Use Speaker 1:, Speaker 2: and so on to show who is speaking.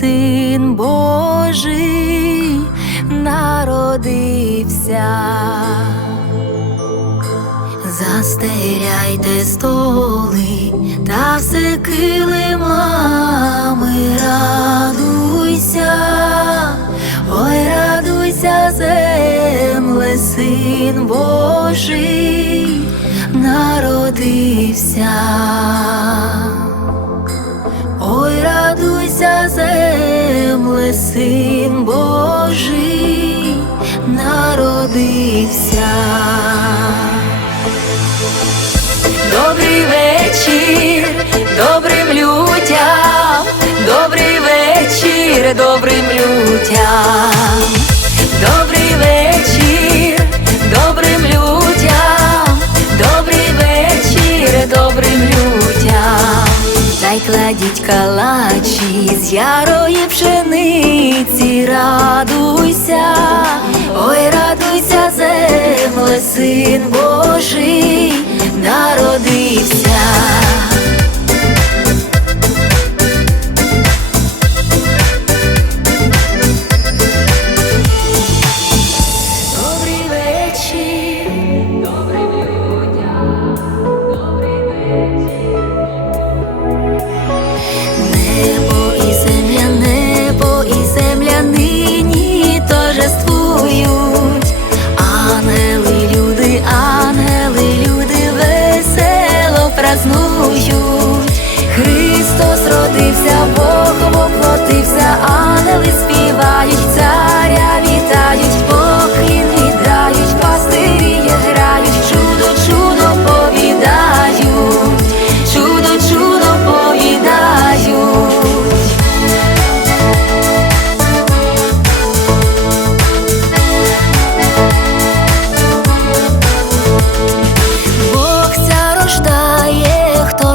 Speaker 1: Син Божий народився. Застеляйте столи та все килимами, радуйся, ой, радуйся, земле, син Божий народився. Ой, радуйся, земле, син Божий народився. Добрий вечір, добрим людям, добрий вечір, добрим людям, добрий вечір, добрим людям, добрий вечір, добрим людям. Та й кладіть калачі з ярої пшениці, радуйся, ой, радуйся, земле, син Божий народився. Весело. Христос родився, Бог воплотився, ангели співають,